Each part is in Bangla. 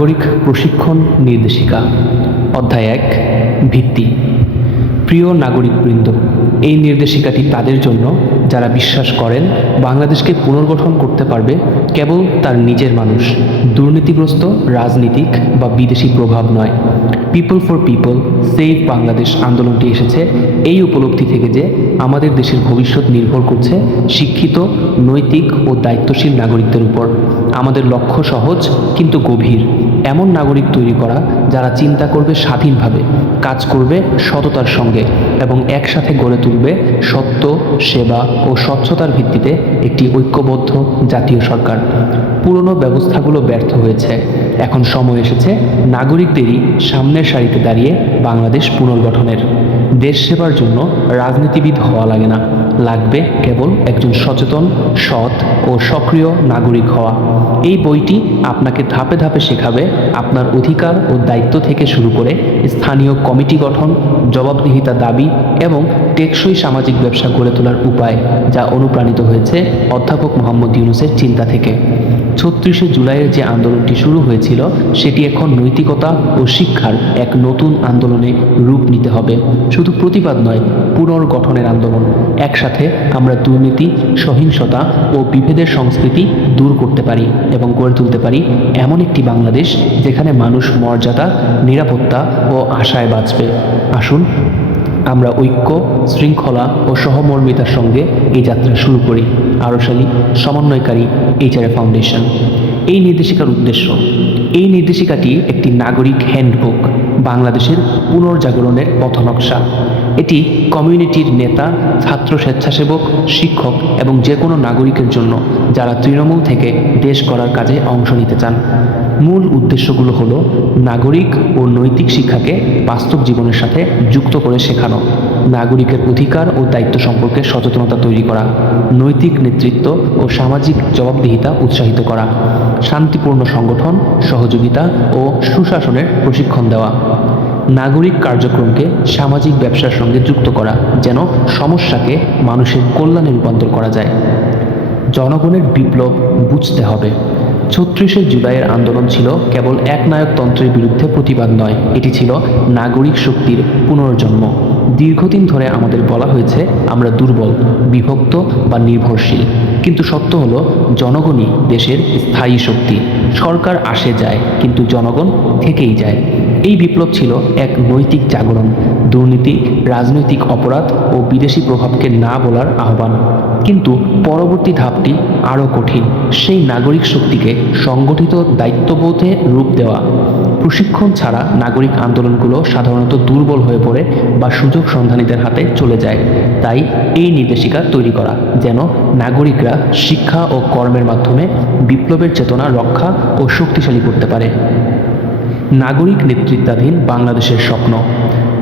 নাগরিক প্রশিক্ষণ নির্দেশিকা। অধ্যায় এক, ভিত্তি। প্রিয় নাগরিকবৃন্দ, এই নির্দেশিকাটি তাদের জন্য, যারা বিশ্বাস করেন, বাংলাদেশকে পুনর্গঠন করতে পারবে, কেবল তার নিজের মানুষ। দুর্নীতিগ্রস্ত, রাজনীতিক বা বিদেশি প্রভাব নয়। People for people save Bangladesh আন্দোলনটি এসেছে। এই উপলব্ধি থেকে যে আমাদের দেশের ভবিষ্যৎ নির্ভর করছে শিক্ষিত, নৈতিক ও দায়িত্বশীল নাগরিকদের উপর। আমাদের লক্ষ্য সহজ কিন্তু গভীর। এমন নাগরিক তৈরি করা যারা চিন্তা করবে স্বাধীনভাবে, কাজ করবে সততার সঙ্গে এবং একসাথে গড়ে তুলবে সত্য, সেবা ও স্বচ্ছতার ভিত্তিতে একটি ঐক্যবদ্ধ জাতীয় সরকার। পুরনো ব্যবস্থাগুলো ব্যর্থ হয়েছে। এখন সময় এসেছে নাগরিকদেরই সামনের সারিতে দাঁড়িয়ে বাংলাদেশ পুনর্গঠনের। দেশ সেবার জন্য রাজনীতিবিদ হওয়া লাগে না। লাগবে কেবল একজন সচেতন, সৎ ও সক্রিয় নাগরিক হওয়া। এই বইটি আপনাকে ধাপে ধাপে শেখাবে আপনার অধিকার ও দায়িত্ব থেকে শুরু করে স্থানীয় কমিটি গঠন, জবাবদিহিতা দাবি এবং টেকসই সামাজিক ব্যবসা গড়ে তোলার উপায় যা অনুপ্রাণিত হয়েছে অধ্যাপক মোহাম্মদ ইউনুসের চিন্তা থেকে। ছত্রিশে জুলাইয়ের যে আন্দোলনটি শুরু হয়েছিল, সেটি এখন নৈতিকতা ও শিক্ষার এক নতুন আন্দোলনে রূপ নিতে হবে। শুধু প্রতিবাদ নয়, পুনর্গঠনের আন্দোলন। একসাথে আমরা দুর্নীতি, সহিংসতা ও বিভেদের সংস্কৃতি দূর করতে পারি এবং গড়ে তুলতে পারি এমন একটি বাংলাদেশ যেখানে মানুষ মর্যাদা, নিরাপত্তা ও আশায় বাঁচবে। আসুন, আমরা ঐক্য, শৃঙ্খলা ও সহমর্মিতার সঙ্গে এই যাত্রা শুরু করি। আরশালী, সমন্বয়কারী এইচআরএ ফাউন্ডেশন। এই নির্দেশিকার উদ্দেশ্য, এই নির্দেশিকাটি একটি নাগরিক হ্যান্ডবুক বাংলাদেশের পুনর্জাগরণের পথনকশা এটি কমিউনিটির নেতা, ছাত্র স্বেচ্ছাসেবক, শিক্ষক এবং যে কোনো নাগরিকের জন্য যারা তৃণমূল থেকে দেশ করার কাজে অংশ নিতে চান। মূল উদ্দেশ্যগুলো হলো নাগরিক ও নৈতিক শিক্ষাকে বাস্তব জীবনের সাথে যুক্ত করে শেখানো, নাগরিকের অধিকার ও দায়িত্ব সম্পর্কে সচেতনতা তৈরি করা, নৈতিক নেতৃত্ব ও সামাজিক জবাবদিহিতা উৎসাহিত করা। শান্তিপূর্ণ সংগঠন, সহযোগিতা ও সুশাসনের প্রশিক্ষণ দেওয়া। নাগরিক কার্যক্রমকে সামাজিক ব্যবসার সঙ্গে যুক্ত করা যেন সমস্যাকে মানুষের কল্যাণে রূপান্তর করা যায়। জনগণের বিপ্লব বুঝতে হবে। ছত্রিশে জুলাইয়ের আন্দোলন ছিল কেবল একনায়কতন্ত্রের বিরুদ্ধে প্রতিবাদ নয়, এটি ছিল নাগরিক শক্তির পুনর্জন্ম। দীর্ঘদিন ধরে আমাদের বলা হয়েছে, আমরা দুর্বল, বিভক্ত বা নির্ভরশীল। কিন্তু সত্য হলো, জনগণই দেশের স্থায়ী শক্তি। সরকার আসে যায়, কিন্তু জনগণ থেকেই যায়। এই বিপ্লব ছিল এক নৈতিক জাগরণ, দুর্নীতি, রাজনৈতিক অপরাধ ও বিদেশি প্রভাবকে না বলার আহ্বান। কিন্তু পরবর্তী ধাপটি আরও কঠিন, সেই নাগরিক শক্তিকে সংগঠিত দায়িত্ববোধে রূপ দেওয়া। প্রশিক্ষণ ছাড়া নাগরিক আন্দোলনগুলো সাধারণত দুর্বল হয়ে পড়ে বা সুযোগ সন্ধানীদের হাতে চলে যায়। তাই এই নির্দেশিকা তৈরি করা, যেন নাগরিকরা শিক্ষা ও কর্মের মাধ্যমে বিপ্লবের চেতনা রক্ষা ও শক্তিশালী করতে পারে। নাগরিক নেতৃত্বাধীন বাংলাদেশের স্বপ্ন।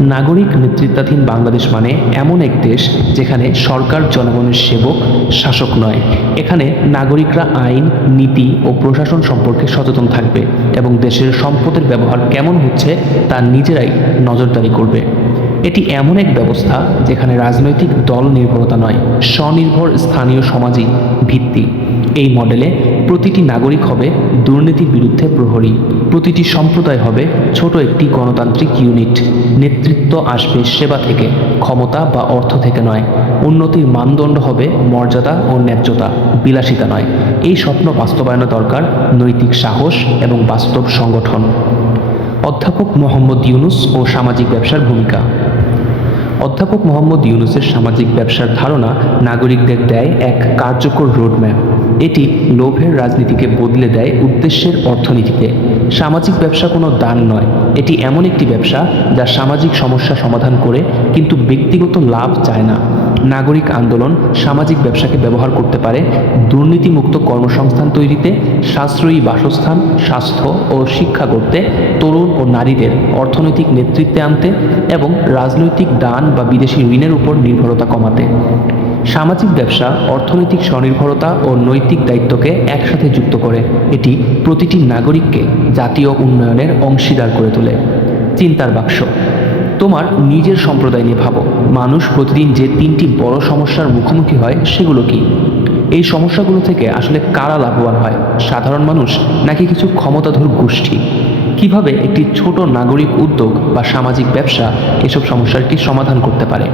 নাগরিক নেতৃত্বাধীন বাংলাদেশ মানে এমন এক দেশ যেখানে সরকার জনগণের সেবক, শাসক নয়। এখানে নাগরিকরা আইন, নীতি ও প্রশাসন সম্পর্কে সচেতন থাকবে এবং দেশের সম্পদের ব্যবহার কেমন হচ্ছে তা নিজেরাই নজরদারি করবে। এটি এমন এক ব্যবস্থা যেখানে রাজনৈতিক দল নির্ভরতা নয়, স্বনির্ভর স্থানীয় সমাজই ভিত্তি। এই মডেলে প্রতিটি নাগরিক হবে দুর্নীতির বিরুদ্ধে প্রহরী। প্রতিটি সম্প্রদায় হবে ছোট একটি গণতান্ত্রিক ইউনিট। নেতৃত্ব আসবে সেবা থেকে, ক্ষমতা বা অর্থ থেকে নয়। উন্নতির মানদণ্ড হবে মর্যাদা ও ন্যায্যতা, বিলাসিতা নয়। এই স্বপ্ন বাস্তবায়নে দরকার নৈতিক সাহস এবং বাস্তব সংগঠন। অধ্যাপক মোহাম্মদ ইউনুস ও সামাজিক ব্যবসার ভূমিকা। অধ্যাপক মোহাম্মদ ইউনুসের সামাজিক ব্যবসার ধারণা নাগরিকদের দেয় এক কার্যকর রোডম্যাপ। এটি লোভের রাজনীতিকে বদলে দেয় উদ্দেশ্যের অর্থনীতিতে। সামাজিক ব্যবসা কোনো দান নয়। এটি এমন একটি ব্যবসা যা সামাজিক সমস্যা সমাধান করে, কিন্তু ব্যক্তিগত লাভ চায় না। নাগরিক আন্দোলন সামাজিক ব্যবসাকে ব্যবহার করতে পারে, দুর্নীতিমুক্ত কর্মসংস্থান তৈরিতে, সাশ্রয়ী বাসস্থান, স্বাস্থ্য ও শিক্ষা করতে তরুণ ও নারীদের অর্থনৈতিক নেতৃত্বে আনতে এবং রাজনৈতিক দান বা বিদেশি ঋণের উপর নির্ভরতা কমাতে। সামাজিক ব্যবসা অর্থনৈতিক স্বনির্ভরতা ও নৈতিক দায়িত্বকে একসাথে যুক্ত করে। এটি প্রতিটি নাগরিককে জাতীয় উন্নয়নের অংশীদার করে তোলে। চিন্তার বাক্স। তোমার নিজের সম্প্রদায় নিয়ে ভাবো। মানুষ প্রতিদিন যে তিনটি বড় সমস্যার মুখোমুখি হয়, সেগুলো কি? এই সমস্যাগুলো থেকে আসলে কারা লাভবান হয়? সাধারণ মানুষ নাকি কিছু ক্ষমতাধর গোষ্ঠী? কীভাবে একটি ছোট নাগরিক উদ্যোগ বা সামাজিক ব্যবসা এসব সমস্যার সমাধান করতে পারে?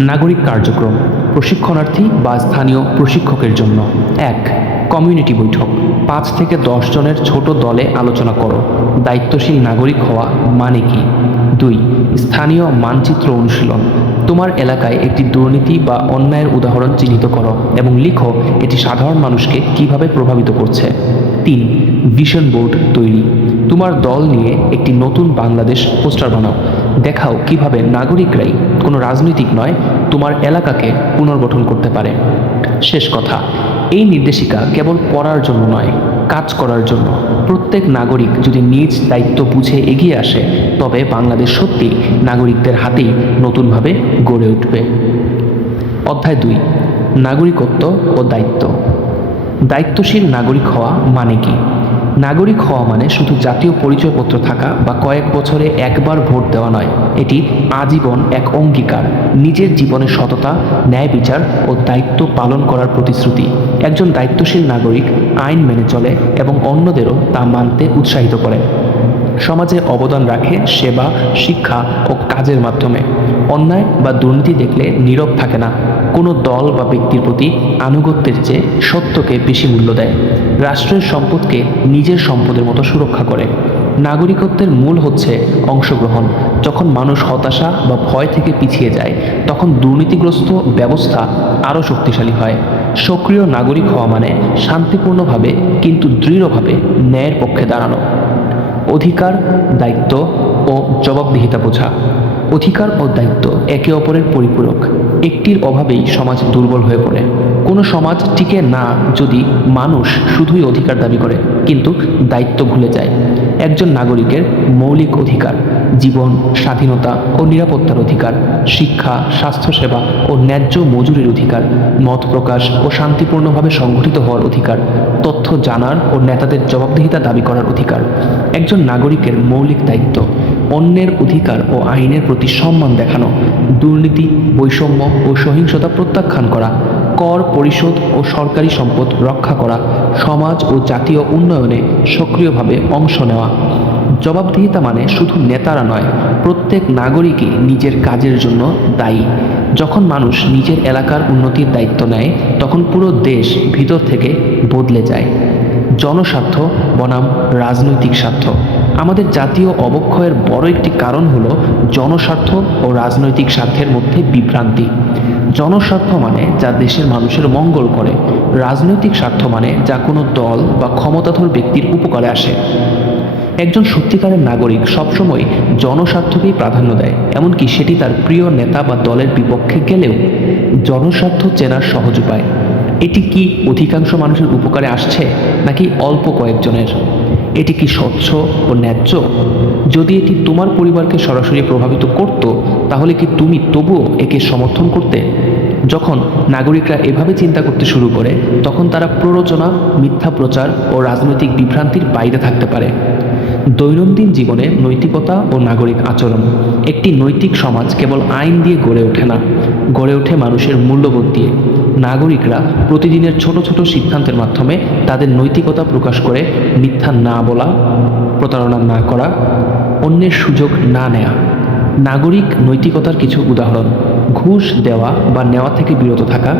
নাগরিক কার্যক্রম প্রশিক্ষণার্থী বা স্থানীয় প্রশিক্ষকের জন্য। এক, কমিউনিটি বৈঠক। পাঁচ থেকে দশ জনের ছোট দলে আলোচনা করো। দায়িত্বশীল নাগরিক হওয়া মানে কি? দুই, স্থানীয় মানচিত্র অনুশীলন। তোমার এলাকায় একটি দুর্নীতি বা অন্যায়ের উদাহরণ চিহ্নিত করো এবং লিখো এটি সাধারণ মানুষকে কীভাবে প্রভাবিত করছে। তিন, ভিশন বোর্ড তৈরি। তোমার দল নিয়ে একটি নতুন বাংলাদেশ পোস্টার বানাও। দেখাও কীভাবে নাগরিকরাই কোনো রাজনৈতিক নয়, তোমার এলাকাকে পুনর্গঠন করতে পারে। শেষ কথা, এই নির্দেশিকা কেবল পড়ার জন্য নয়, কাজ করার জন্য। প্রত্যেক নাগরিক যদি নিজ দায়িত্ব বুঝে এগিয়ে আসে, তবে বাংলাদেশ সত্যি নাগরিকদের হাতেই নতুনভাবে গড়ে উঠবে। অধ্যায় দুই, নাগরিকত্ব ও দায়িত্ব। দায়িত্বশীল নাগরিক হওয়া মানে কি? নাগরিক হওয়া মানে শুধু জাতীয় পরিচয়পত্র থাকা বা কয়েক বছরে একবার ভোট দেওয়া নয়। এটি আজীবন এক অঙ্গীকার, নিজের জীবনের সততা, ন্যায় বিচার ও দায়িত্ব পালন করার প্রতিশ্রুতি। একজন দায়িত্বশীল নাগরিক আইন মেনে চলে এবং অন্যদেরও তা মানতে উৎসাহিত করে। সমাজে অবদান রাখে সেবা, শিক্ষা ও কাজের মাধ্যমে। অন্যায় বা দুর্নীতি দেখলে নীরব থাকে না। কোনো দল বা ব্যক্তির প্রতি আনুগত্যের চেয়ে সত্যকে বেশি মূল্য দেয়। রাষ্ট্রের সম্পদকে নিজের সম্পদের মতো সুরক্ষা করে। নাগরিকত্বের মূল হচ্ছে অংশগ্রহণ। যখন মানুষ হতাশা বা ভয় থেকে পিছিয়ে যায়, তখন দুর্নীতিগ্রস্ত ব্যবস্থা আরও শক্তিশালী হয়। সক্রিয় নাগরিক হওয়া মানে শান্তিপূর্ণভাবে কিন্তু দৃঢ়ভাবে ন্যায়ের পক্ষে দাঁড়ানো। অধিকার, দায়িত্ব ও জবাবদিহিতা বোঝা। অধিকার ও দায়িত্ব একে অপরের পরিপূরক। একটির অভাবেই সমাজ দুর্বল হয়ে পড়ে। কোনো সমাজ টিকে না যদি মানুষ শুধুই অধিকার দাবি করে, কিন্তু দায়িত্ব ভুলে যায়। একজন নাগরিকের মৌলিক অধিকার, জীবন, স্বাধীনতা ও নিরাপত্তার অধিকার, শিক্ষা, স্বাস্থ্যসেবা ও ন্যায্য মজুরির অধিকার, মত প্রকাশ ও শান্তিপূর্ণভাবে সংগঠিত হওয়ার অধিকার, তথ্য জানার ও নেতাদের জবাবদিহিতা দাবি করার অধিকার। একজন নাগরিকের মৌলিক দায়িত্ব অন্যের অধিকার ও আইনের প্রতি সম্মান দেখানো, দুর্নীতি, বৈষম্য ও সহিংসতা প্রত্যাখ্যান করা, কর পরিশোধ ও সরকারি সম্পদ রক্ষা করা, সমাজ ও জাতীয় উন্নয়নে সক্রিয়ভাবে অংশ নেওয়া। জবাবদিহিতা মানে শুধু নেতারা নয়, প্রত্যেক নাগরিকই নিজের কাজের জন্য দায়ী। যখন মানুষ নিজের এলাকার উন্নতির দায়িত্ব নেয়, তখন পুরো দেশ ভিতর থেকে বদলে যায়। জনস্বার্থ বনাম রাজনৈতিক স্বার্থ। আমাদের জাতীয় অবক্ষয়ের বড় একটি কারণ হলো জনস্বার্থ ও রাজনৈতিক স্বার্থের মধ্যে বিভ্রান্তি। জনস্বার্থ মানে যা দেশের মানুষের মঙ্গল করে। রাজনৈতিক স্বার্থ মানে যা কোনো দল বা ক্ষমতাধর ব্যক্তির উপকারে আসে। একজন সত্যিকারের নাগরিক সবসময় জনস্বার্থকেই প্রাধান্য দেয়, এমনকি সেটি তার প্রিয় নেতা বা দলের বিপক্ষে গেলেও জনস্বার্থ চেনার সহজ উপায়। এটি কি অধিকাংশ মানুষের উপকারে আসছে, নাকি অল্প কয়েকজনের? এটি কি স্বচ্ছ ও ন্যায্য? যদি এটি তোমার পরিবারকে সরাসরি প্রভাবিত করত, তাহলে কি তুমি তবুও একে সমর্থন করতে? যখন নাগরিকরা এভাবে চিন্তা করতে শুরু করে, তখন তারা প্ররোচনা, মিথ্যা প্রচার ও রাজনৈতিক বিভ্রান্তির বাইরে থাকতে পারে। দৈনন্দিন জীবনে নৈতিকতা ও নাগরিক আচরণ। একটি নৈতিক সমাজ কেবল আইন দিয়ে গড়ে ওঠে না, গড়ে ওঠে মানুষের মূল্যবোধ দিয়ে। নাগরিকরা প্রতিদিনের ছোট ছোট সিদ্ধান্তের মাধ্যমে তাদের নৈতিকতা প্রকাশ করে মিথ্যা না বলা, প্রতারণা না করা, অন্যের সুযোগ না নেয়া। নাগরিক নৈতিকতার কিছু উদাহরণ। ঘুষ দেওয়া বা নেওয়া থেকে বিরত থাকা,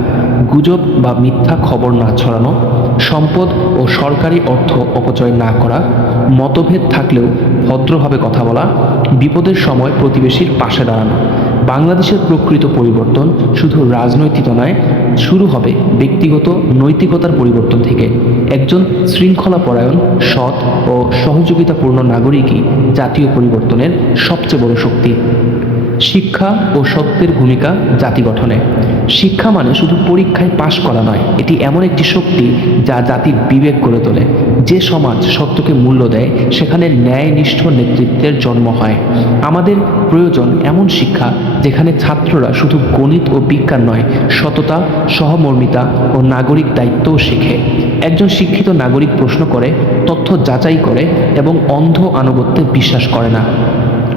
গুজব বা মিথ্যা খবর না ছড়ানো, সম্পদ ও সরকারি অর্থ অপচয় না করা মতভেদ থাকলেও ভদ্রভাবে কথা বলা, বিপদের সময় প্রতিবেশীর পাশে দাঁড়ানো, বাংলাদেশের প্রকৃত পরিবর্তন শুধু রাজনৈতিক নয়, শুরু হবে ব্যক্তিগত নৈতিকতার পরিবর্তন থেকে। একজন শৃঙ্খলা পরায়ণ সৎ ও সহযোগিতাপূর্ণ নাগরিকই জাতীয় পরিবর্তনের সবচেয়ে বড় শক্তি। শিক্ষা ও সত্যের ভূমিকা জাতি গঠনে। শিক্ষা মানে শুধু পরীক্ষায় পাশ করা নয়, এটি এমন একটি শক্তি যা জাতির বিবেক গড়ে তোলে। যে সমাজ সত্যকে মূল্য দেয়, সেখানে ন্যায়নিষ্ঠ নেতৃত্বের জন্ম হয়। আমাদের প্রয়োজন এমন শিক্ষা যেখানে ছাত্ররা শুধু গণিত ও বিজ্ঞান নয়, সততা, সহমর্মিতা ও নাগরিক দায়িত্বও শেখে। একজন শিক্ষিত নাগরিক প্রশ্ন করে, তথ্য যাচাই করে এবং অন্ধ আনুগত্যে বিশ্বাস করে না।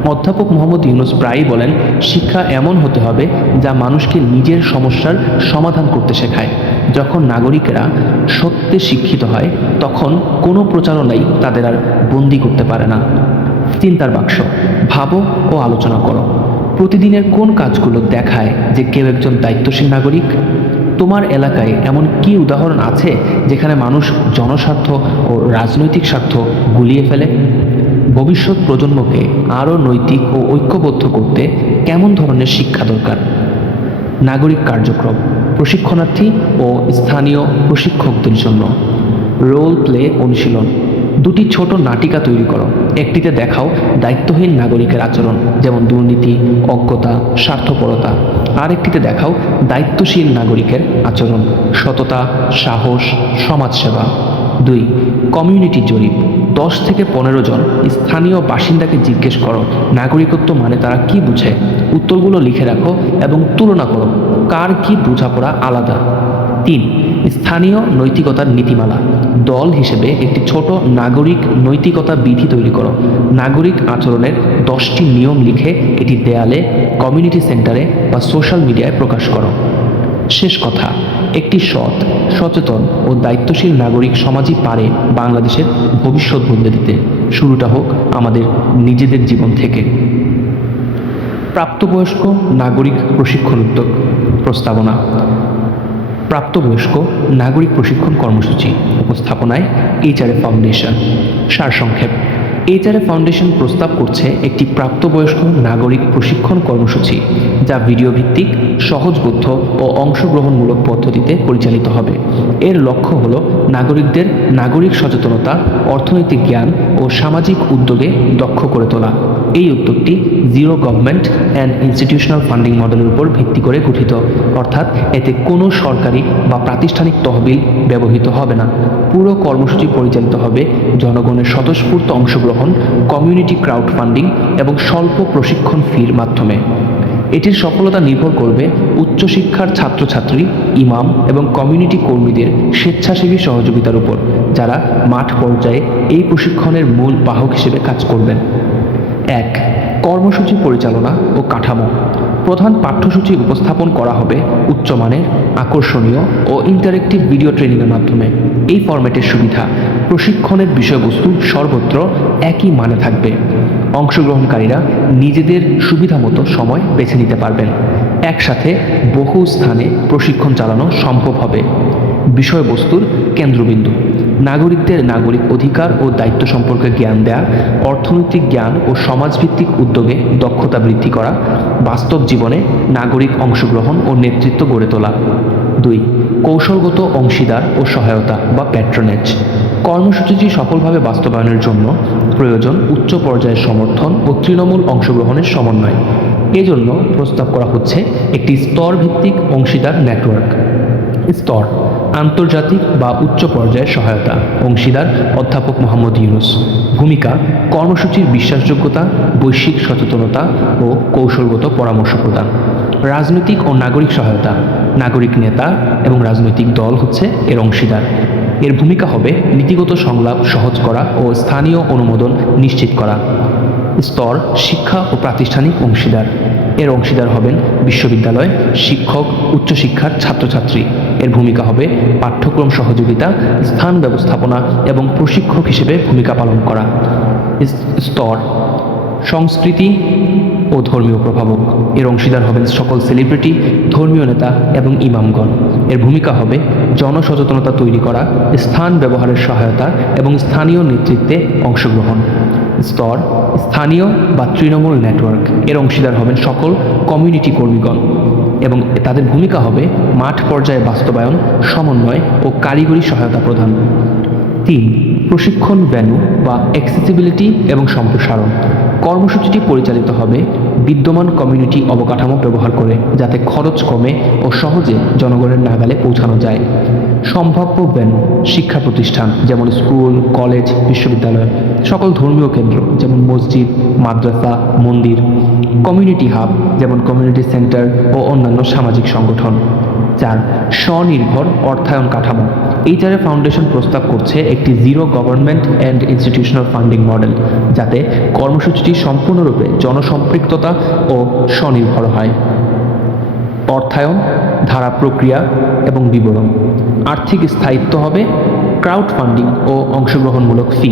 অধ্যাপক মোহাম্মদ ইউনুস প্রায়ই বলেন, শিক্ষা এমন হতে হবে যা মানুষকে নিজের সমস্যার সমাধান করতে শেখায়। যখন নাগরিকেরা সত্যে শিক্ষিত হয়, তখন কোনো প্রচারণাই তাদের আর বন্দি করতে পারে না। চিন্তার বাক্স, ভাবো ও আলোচনা করো। প্রতিদিনের কোন কাজগুলো দেখায় যে কেউ একজন দায়িত্বশীল নাগরিক? তোমার এলাকায় এমন কি উদাহরণ আছে যেখানে মানুষ জনস্বার্থ ও রাজনৈতিক স্বার্থ গুলিয়ে ফেলে? ভবিষ্যৎ প্রজন্মকে আরও নৈতিক ও ঐক্যবদ্ধ করতে কেমন ধরনের শিক্ষা দরকার? নাগরিক কার্যক্রম, প্রশিক্ষণার্থী ও স্থানীয় প্রশিক্ষকদের জন্য। রোল প্লে অনুশীলন, দুটি ছোট নাটিকা তৈরি করো। একটিতে দেখাও দায়িত্বহীন নাগরিকের আচরণ, যেমন দুর্নীতি, অজ্ঞতা, স্বার্থপরতা। আর একটিতে দেখাও দায়িত্বশীল নাগরিকের আচরণ, সততা, সাহস, সমাজসেবা। দুই, কমিউনিটি জরিপ। দশ থেকে পনেরো জন স্থানীয় বাসিন্দাকে জিজ্ঞেস করো, নাগরিকত্ব মানে তারা কি বুঝে? উত্তরগুলো লিখে রাখো এবং তুলনা করো, কার কি বোঝাপড়া আলাদা? তিন, স্থানীয় নৈতিকতার নীতিমালা। দল হিসেবে একটি ছোট নাগরিক নৈতিকতা বিধি তৈরি করো। নাগরিক আচরণের দশটি নিয়ম লিখে এটি দেয়ালে, কমিউনিটি সেন্টারে বা সোশ্যাল মিডিয়ায় প্রকাশ করো। শেষ কথা, একটি সৎ, সচেতন ও দায়িত্বশীল নাগরিক সমাজই পারে বাংলাদেশের ভবিষ্যৎ বদলে দিতে। শুরুটা হোক আমাদের নিজেদের জীবন থেকে। প্রাপ্তবয়স্ক নাগরিক প্রশিক্ষণ উদ্যোগ প্রস্তাবনা। প্রাপ্তবয়স্ক নাগরিক প্রশিক্ষণ কর্মসূচি উপস্থাপনায় এইচআরএ ফাউন্ডেশন সারসংক্ষেপ। এইচআরএ ফাউন্ডেশন প্রস্তাব করছে একটি প্রাপ্তবয়স্ক নাগরিক প্রশিক্ষণ কর্মসূচি, যা ভিডিও ভিত্তিক সহজবোধ্য ও অংশগ্রহণমূলক পদ্ধতিতে পরিচালিত হবে। এর লক্ষ্য হল নাগরিকদের নাগরিক সচেতনতা, অর্থনৈতিক জ্ঞান ও সামাজিক উদ্যোগে দক্ষ করে তোলা। এই উদ্যোগটি zero government and institutional funding মডেলের উপর ভিত্তি করে গঠিত। অর্থাৎ এতে কোনো সরকারি বা প্রাতিষ্ঠানিক তহবিল ব্যবহৃত হবে না। পুরো কর্মসূচি পরিচালিত হবে জনগণের স্বতঃস্ফূর্ত অংশগ্রহণ, কমিউনিটি ক্রাউড ফান্ডিং এবং স্বল্প প্রশিক্ষণ ফির মাধ্যমে। এটির সফলতা নির্ভর করবে উচ্চশিক্ষার ছাত্রছাত্রী, ইমাম এবং কমিউনিটি কর্মীদের স্বেচ্ছাসেবী সহযোগিতার উপর, যারা মাঠ পর্যায়ে এই প্রশিক্ষণের মূল বাহক হিসেবে কাজ করবেন। এক, কর্মসূচি পরিচালনা ও কাঠামো। প্রধান পাঠ্যসূচি উপস্থাপন করা হবে উচ্চমানের, আকর্ষণীয় ও ইন্টারেক্টিভ ভিডিও ট্রেনিংয়ের মাধ্যমে। এই ফরম্যাটের সুবিধা, প্রশিক্ষণের বিষয়বস্তু সর্বত্র একই মানে থাকবে। অংশগ্রহণকারীরা নিজেদের সুবিধামতো সময় বেছে নিতে পারবেন। একসাথে বহু স্থানে প্রশিক্ষণ চালানো সম্ভব হবে। বিষয়বস্তুর কেন্দ্রবিন্দু। নাগরিকদের নাগরিক অধিকার ও দায়িত্ব সম্পর্কে জ্ঞান দেয়া, অর্থনৈতিক জ্ঞান ও সমাজভিত্তিক উদ্যোগে দক্ষতা বৃদ্ধি করা, বাস্তব জীবনে নাগরিক অংশগ্রহণ ও নেতৃত্ব গড়ে তোলা। দুই, কৌশলগত অংশীদার ও সহায়তা বা প্যাট্রনেজ কর্মসূচিটি সফলভাবে বাস্তবায়নের জন্য প্রয়োজন উচ্চ পর্যায়ের সমর্থন ও তৃণমূল অংশগ্রহণের সমন্বয়। এজন্য প্রস্তাব করা হচ্ছে একটি স্তরভিত্তিক অংশীদার নেটওয়ার্ক স্তর আন্তর্জাতিক বা উচ্চ পর্যায়ের সহায়তা। অংশীদার অধ্যাপক মোহাম্মদ ইউনুস। ভূমিকা, কর্মসূচির বিশ্বাসযোগ্যতা, বৈশ্বিক সচেতনতা ও কৌশলগত পরামর্শ প্রদান। রাজনৈতিক ও নাগরিক সহায়তা। নাগরিক নেতা এবং রাজনৈতিক দল হচ্ছে এর অংশীদার। এর ভূমিকা হবে নীতিগত সংলাপ সহজ করা ও স্থানীয় অনুমোদন নিশ্চিত করা। স্তর শিক্ষা ও প্রাতিষ্ঠানিক অংশীদার। এর অংশীদার হবেন বিশ্ববিদ্যালয় শিক্ষক, উচ্চশিক্ষার ছাত্রছাত্রী। এর ভূমিকা হবে পাঠ্যক্রম সহযোগিতা, স্থান ব্যবস্থাপনা এবং প্রশিক্ষক হিসেবে ভূমিকা পালন করা। স্তর, সংস্কৃতি ও ধর্মীয় প্রভাবক। এর অংশীদার হবেন সকল সেলিব্রিটি ধর্মীয় নেতা এবং ইমামগণ। এর ভূমিকা হবে জনসচেতনতা তৈরি করা, স্থান ব্যবহারের সহায়তা এবং স্থানীয় নেতৃত্বে অংশগ্রহণ। স্তর, স্থানীয় বা তৃণমূল নেটওয়ার্ক। এর অংশীদার হবেন সকল কমিউনিটি কর্মীগণ এবং তাদের ভূমিকা হবে মাঠ পর্যায়ে বাস্তবায়ন, সমন্বয় ও কারিগরি সহায়তা প্রদান। তিন, প্রশিক্ষণ ভ্যানু বা অ্যাক্সেসিবিলিটি এবং সম্প্রসারণ। কর্মসূচিটি পরিচালিত হবে বিদ্যমান কমিউনিটি অবকাঠামো ব্যবহার করে যাতে খরচ কমে ও সহজে জনগণের নাগালে পৌঁছানো যায়। সম্ভাব্য ভ্যানু শিক্ষা প্রতিষ্ঠান, যেমন স্কুল, কলেজ, বিশ্ববিদ্যালয়, সকল ধর্মীয় কেন্দ্র, যেমন মসজিদ, মাদ্রাসা, মন্দির, কমিউনিটি হাব, যেমন কমিউনিটি সেন্টার ও অন্যান্য সামাজিক সংগঠন। চার, স্বনির্ভর অর্থায়ন কাঠামো। এইচআরএ ফাউন্ডেশন প্রস্তাব করছে একটি zero government and institutional funding model, যাতে কর্মসূচিটি সম্পূর্ণরূপে জনসম্পৃক্ততা ও স্বনির্ভর হয়। অর্থায়ন, ধারা প্রক্রিয়া এবং বিবরণ। আর্থিক স্থায়িত্ব হবে ক্রাউড ফান্ডিং ও অংশগ্রহণমূলক ফি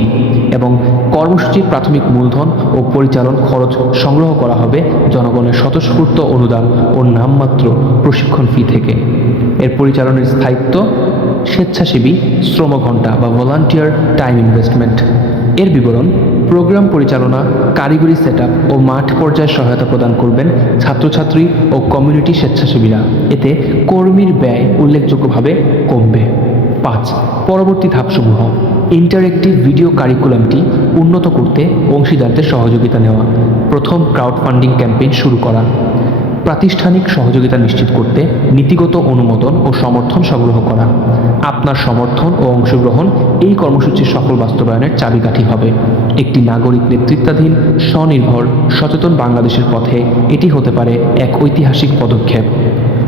এবং কর্মসূচির প্রাথমিক মূলধন ও পরিচালন খরচ সংগ্রহ করা হবে জনগণের স্বতঃস্ফূর্ত অনুদান ও নামমাত্র প্রশিক্ষণ ফি থেকে। এর পরিচালনের স্থায়িত্ব স্বেচ্ছাসেবী শ্রম ঘণ্টা বা ভলান্টিয়ার টাইম ইনভেস্টমেন্ট এর বিবরণ প্রোগ্রাম পরিচালনা, কারিগরি সেট ও মাঠ পর্যায়ে সহায়তা প্রদান করবেন ছাত্রছাত্রী ও কমিউনিটি স্বেচ্ছাসেবীরা। এতে কর্মীর ব্যয় উল্লেখযোগ্যভাবে কমবে। পাঁচ, পরবর্তী ধাপসমূহ। ইন্টারেক্টিভ ভিডিও কারিকুলামটি উন্নত করতে অংশীদারদের সহযোগিতা নেওয়া। প্রথম ক্রাউড ফান্ডিং ক্যাম্পেইন শুরু করা। প্রাতিষ্ঠানিক সহযোগিতা নিশ্চিত করতে নীতিগত অনুমোদন ও সমর্থন সংগ্রহ করা। আপনার সমর্থন ও অংশগ্রহণ এই কর্মসূচির সফল বাস্তবায়নের চাবিকাঠি হবে। একটি নাগরিক নেতৃত্বাধীন, স্বনির্ভর, সচেতন বাংলাদেশের পথে এটি হতে পারে এক ঐতিহাসিক পদক্ষেপ।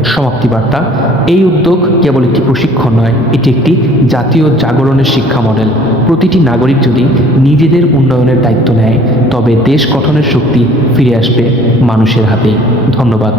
সমাপ্তি বার্তা। এই উদ্যোগ কেবল একটি প্রশিক্ষণ নয়, এটি একটি জাতীয় জাগরণের শিক্ষা মডেল। প্রতিটি নাগরিক যদি নিজেদের উন্নয়নের দায়িত্ব নেয়, তবে দেশ গঠনের শক্তি ফিরে আসবে মানুষের হাতেই। ধন্যবাদ।